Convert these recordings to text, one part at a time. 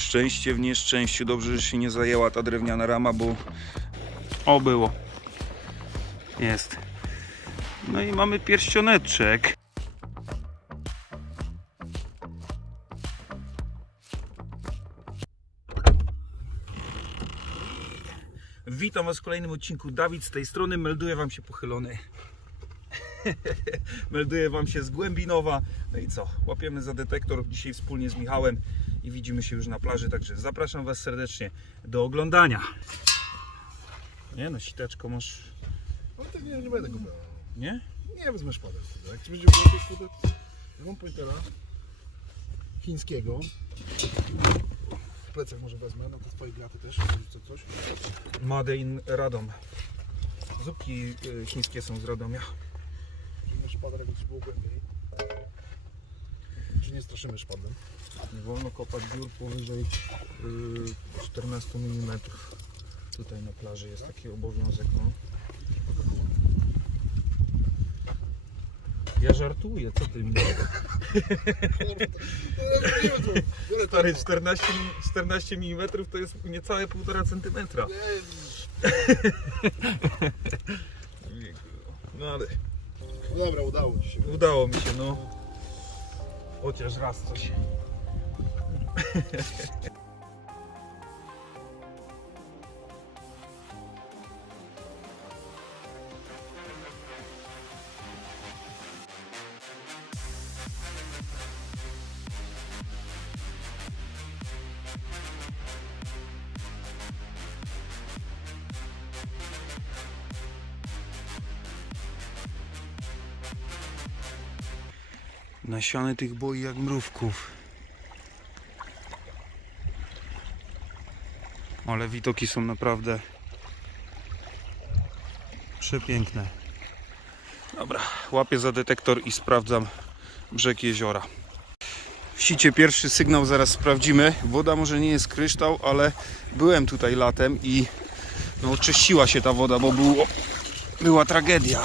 Szczęście w nieszczęściu. Dobrze, że się nie zajęła ta drewniana rama, bo... O, było. Jest. No i mamy pierścioneczek. Witam Was w kolejnym odcinku. Dawid z tej strony. Melduje Wam się pochylony. Melduję Wam się z Głębinowa. No i co? Łapiemy za detektor dzisiaj wspólnie z Michałem i widzimy się już na plaży. Także zapraszam Was serdecznie do oglądania. Nie no, siteczko masz. Ale tak nie, nie będę brał. Nie? Nie wezmę szpadę wtedy. Jak ci będzie głębiej kurde, ja mam pointera chińskiego. W plecach może wezmę, na te twoje graty też, wrzucę coś. Made in Radom. Zupki y, chińskie są z Radomia. Szpadę, jakby było głębiej. Czy nie straszymy szpadem? Nie wolno kopać dziur powyżej y, 14 mm. Tutaj na plaży jest taki obowiązek. No. Ja żartuję, co ty mi Stary, 14, mi- 14 mm to jest niecałe 1,5 cm. No ale No dobra, udało ci się. udało mi się, no. Chociaż raz coś. Nasiany tych boi jak mrówków. Ale widoki są naprawdę przepiękne. Dobra, łapię za detektor i sprawdzam brzeg jeziora. W sicie pierwszy sygnał zaraz sprawdzimy. Woda może nie jest kryształ, ale byłem tutaj latem i no, oczyściła się ta woda, bo było, była tragedia.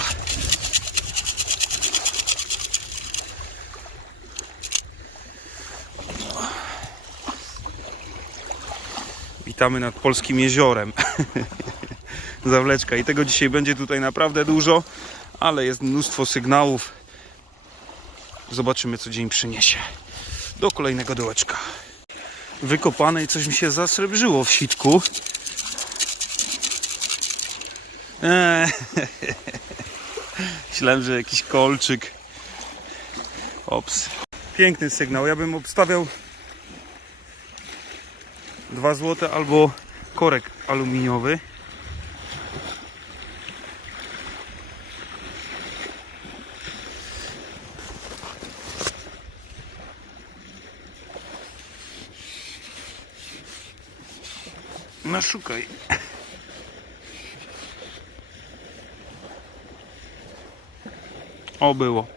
Witamy nad polskim jeziorem. Zawleczka. I tego dzisiaj będzie tutaj naprawdę dużo, ale jest mnóstwo sygnałów. Zobaczymy, co dzień przyniesie. Do kolejnego dołeczka. Wykopane i coś mi się zasrebrzyło w sitku. Eee. Myślałem, że jakiś kolczyk. Ops. Piękny sygnał. Ja bym obstawiał 2 zł albo korek aluminiowy. No szukaj. O, było.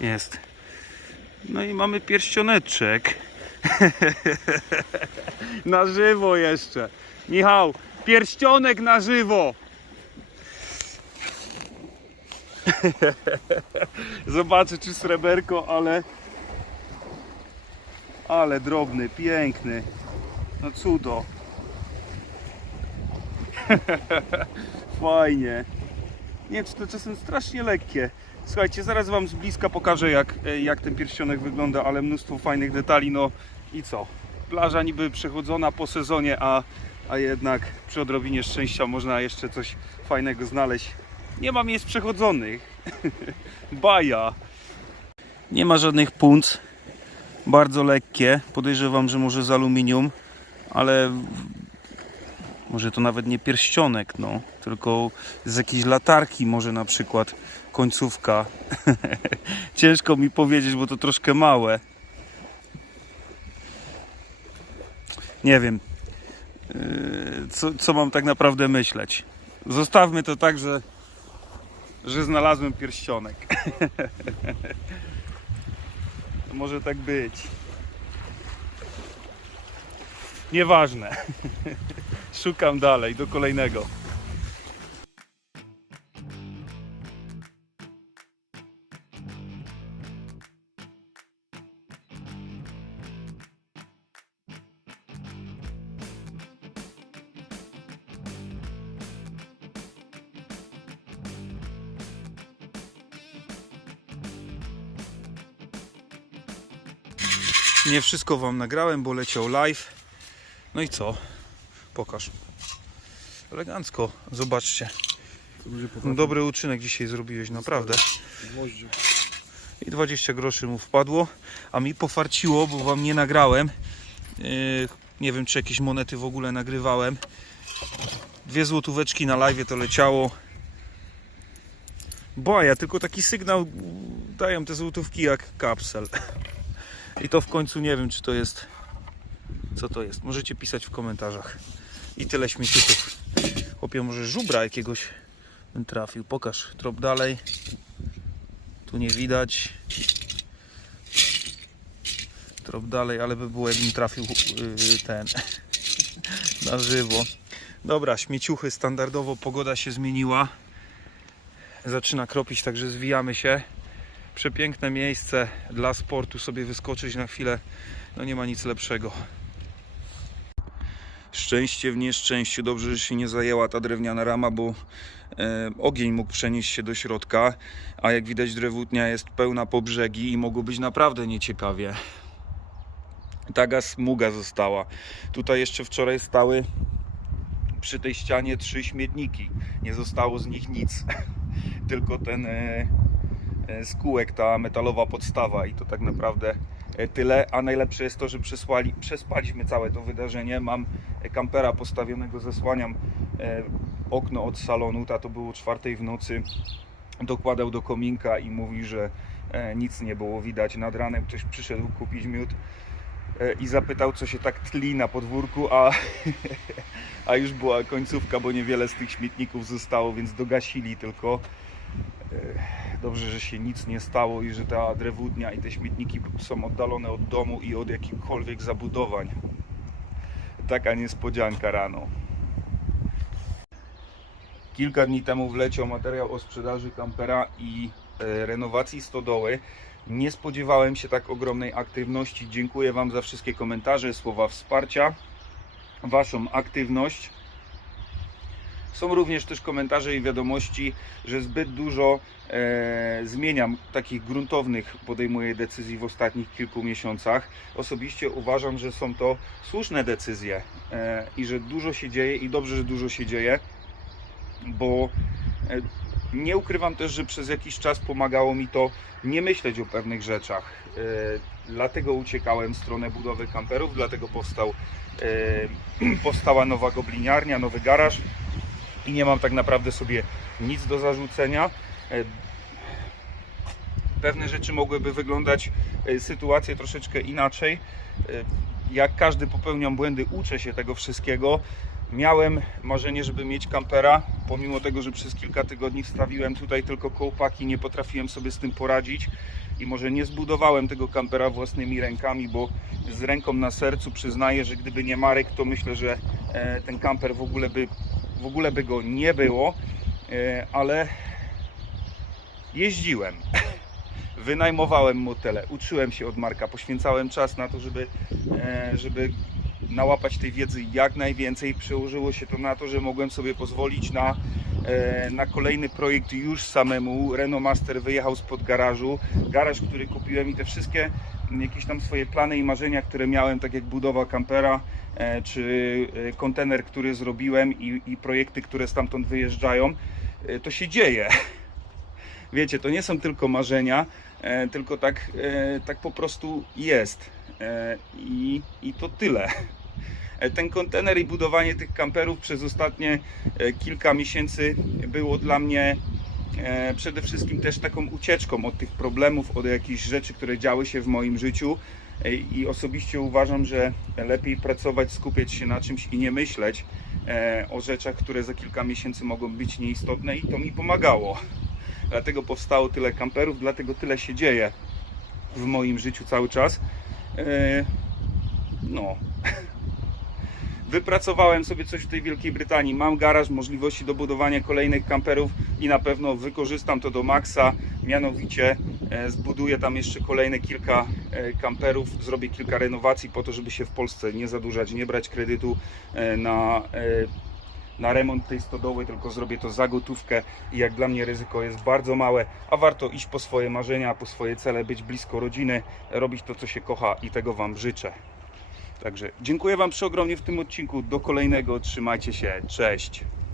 Jest. No i mamy pierścioneczek. Na żywo jeszcze. Michał, pierścionek na żywo. Zobaczę czy sreberko, ale ale drobny, piękny. No cudo. Fajnie. Nie wiem, czy to czasem strasznie lekkie. Słuchajcie, zaraz Wam z bliska pokażę, jak, e, jak ten pierścionek wygląda, ale mnóstwo fajnych detali. No i co? Plaża niby przechodzona po sezonie, a, a jednak przy odrobinie szczęścia można jeszcze coś fajnego znaleźć. Nie ma miejsc przechodzonych. Baja. Nie ma żadnych punc. Bardzo lekkie. Podejrzewam, że może z aluminium, ale może to nawet nie pierścionek, no, tylko z jakiejś latarki może na przykład końcówka. Ciężko mi powiedzieć, bo to troszkę małe. Nie wiem, yy, co, co mam tak naprawdę myśleć. Zostawmy to tak, że, że znalazłem pierścionek. To może tak być. Nieważne. Szukam dalej, do kolejnego. Nie wszystko Wam nagrałem, bo leciał live. No i co? Pokaż. Elegancko, zobaczcie. Dobry uczynek dzisiaj zrobiłeś, naprawdę. I 20 groszy mu wpadło, a mi pofarciło, bo Wam nie nagrałem. Yy, nie wiem, czy jakieś monety w ogóle nagrywałem. Dwie złotóweczki na live to leciało. Baja, tylko taki sygnał dają te złotówki jak kapsel. I to w końcu nie wiem, czy to jest. Co to jest? Możecie pisać w komentarzach. I tyle śmieciuchów. Chłopie, może żubra jakiegoś bym trafił. Pokaż trop dalej. Tu nie widać. Trop dalej, ale by było jakbym trafił yy, ten na żywo. Dobra, śmieciuchy standardowo, pogoda się zmieniła. Zaczyna kropić, także zwijamy się. Przepiękne miejsce dla sportu, sobie wyskoczyć na chwilę. No nie ma nic lepszego. Szczęście w nieszczęściu. Dobrze, że się nie zajęła ta drewniana rama, bo e, ogień mógł przenieść się do środka, a jak widać drewutnia jest pełna po brzegi i mogło być naprawdę nieciekawie. Taka smuga została. Tutaj jeszcze wczoraj stały przy tej ścianie trzy śmietniki. Nie zostało z nich nic. Tylko ten e, e, skółek, ta metalowa podstawa i to tak naprawdę tyle. A najlepsze jest to, że przesłali, przespaliśmy całe to wydarzenie. Mam e, kampera postawionego, zasłaniam e, okno od salonu. Ta to było czwartej w nocy. Dokładał do kominka i mówi, że e, nic nie było widać. Nad ranem ktoś przyszedł kupić miód e, i zapytał, co się tak tli na podwórku, a, a już była końcówka, bo niewiele z tych śmietników zostało, więc dogasili tylko. E, Dobrze, że się nic nie stało i że ta drewutnia i te śmietniki są oddalone od domu i od jakichkolwiek zabudowań. Taka niespodzianka rano. Kilka dni temu wleciał materiał o sprzedaży kampera i e, renowacji stodoły. Nie spodziewałem się tak ogromnej aktywności. Dziękuję Wam za wszystkie komentarze, słowa wsparcia, Waszą aktywność. Są również też komentarze i wiadomości, że zbyt dużo e, zmieniam takich gruntownych, podejmuję decyzji w ostatnich kilku miesiącach. Osobiście uważam, że są to słuszne decyzje e, i że dużo się dzieje i dobrze, że dużo się dzieje, bo e, nie ukrywam też, że przez jakiś czas pomagało mi to nie myśleć o pewnych rzeczach. E, Dlatego uciekałem w stronę budowy kamperów, dlatego powstał, e, powstała nowa gobliniarnia, nowy garaż i nie mam tak naprawdę sobie nic do zarzucenia. E, Pewne rzeczy mogłyby wyglądać, e, sytuacje troszeczkę inaczej. E, Jak każdy popełniam błędy, uczę się tego wszystkiego. Miałem marzenie, żeby mieć kampera, pomimo tego, że przez kilka tygodni wstawiłem tutaj tylko kołpaki, nie potrafiłem sobie z tym poradzić i może nie zbudowałem tego kampera własnymi rękami, bo z ręką na sercu przyznaję, że gdyby nie Marek, to myślę, że ten kamper w ogóle by, w ogóle by go nie było, E, ale jeździłem. Wynajmowałem motele, uczyłem się od Marka, poświęcałem czas na to, żeby, e, żeby nałapać tej wiedzy jak najwięcej. Przełożyło się to na to, że mogłem sobie pozwolić na, na kolejny projekt już samemu. Renault Master wyjechał spod garażu. Garaż, który kupiłem i te wszystkie jakieś tam swoje plany i marzenia, które miałem, tak jak budowa kampera, e, czy e, kontener, który zrobiłem i, i projekty, które stamtąd wyjeżdżają, e, to się dzieje. Wiecie, to nie są tylko marzenia, e, tylko tak, e, tak po prostu jest. E, I, I to tyle. E, Ten kontener i budowanie tych kamperów przez ostatnie e, kilka miesięcy było dla mnie e, przede wszystkim też taką ucieczką od tych problemów, od jakichś rzeczy, które działy się w moim życiu. I osobiście uważam, że lepiej pracować, skupiać się na czymś i nie myśleć o rzeczach, które za kilka miesięcy mogą być nieistotne, i to mi pomagało. Dlatego powstało tyle kamperów, dlatego tyle się dzieje w moim życiu cały czas. No. Wypracowałem sobie coś w tej Wielkiej Brytanii. Mam garaż, możliwości do budowania kolejnych kamperów i na pewno wykorzystam to do maksa. Mianowicie e, zbuduję tam jeszcze kolejne kilka e, kamperów, zrobię kilka renowacji po to, żeby się w Polsce nie zadłużać, nie brać kredytu e, na na remont tej stodoły, tylko zrobię to za gotówkę i jak dla mnie ryzyko jest bardzo małe, a warto iść po swoje marzenia, po swoje cele, być blisko rodziny, robić to, co się kocha i tego Wam życzę. Także dziękuję Wam przeogromnie w tym odcinku. Do kolejnego. Trzymajcie się. Cześć.